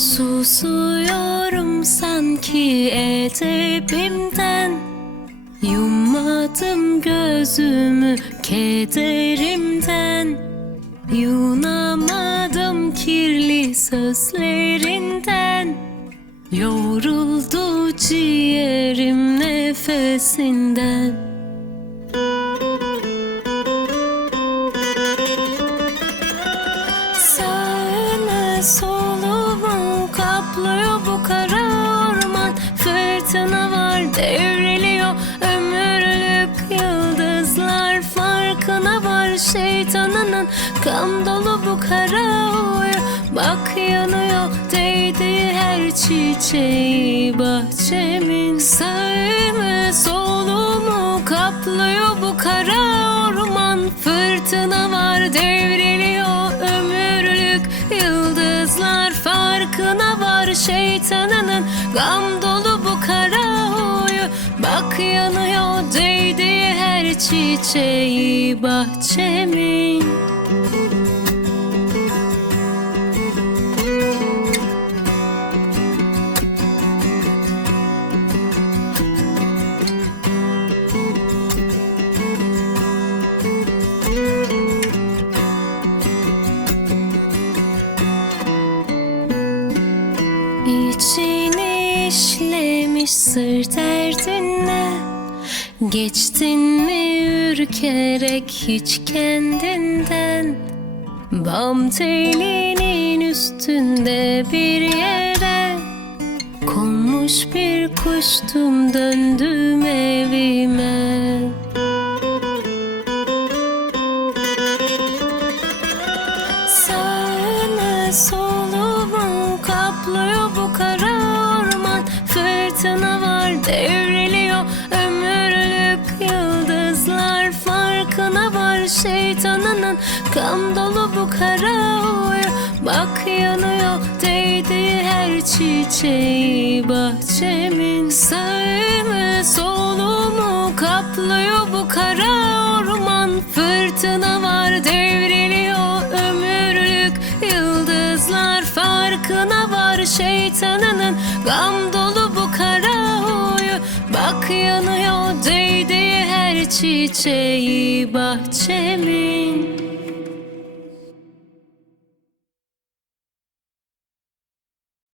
Susuyorum sanki edebimden. Yummadım gözümü kederimden. Yunamadım kirli sözlerinden. Yoruldu ciğerim nefesinden kan dolu bu kara uyu Bak yanıyor değdiği her çiçeği bahçemin. Sağımı solumu kaplıyor bu kara orman. Fırtına var devriliyor ömürlük. Yıldızlar Farkına var şeytanının. Gam dolu bu kara huyu Bak yanıyor değdiği her çiçeği bahçemin İçini işlemiş sır derdinle Geçtin mi ürkerek hiç kendinden? Bam telinin üstünde bir yere. Konmuş bir kuştum döndüm evime bu kara orman Fırtına var devriliyor. Ömürlük yıldızlar Farkına var. Şeytanının kan dolu bu kara uyu. Bak yanıyor değdiği her çiçeği bahçemin. Sağımı solumu kaplıyor bu kara Farkına var şeytanının. Gam dolu bu kara huyu Bak yanıyor değdiği her çiçeği bahçemin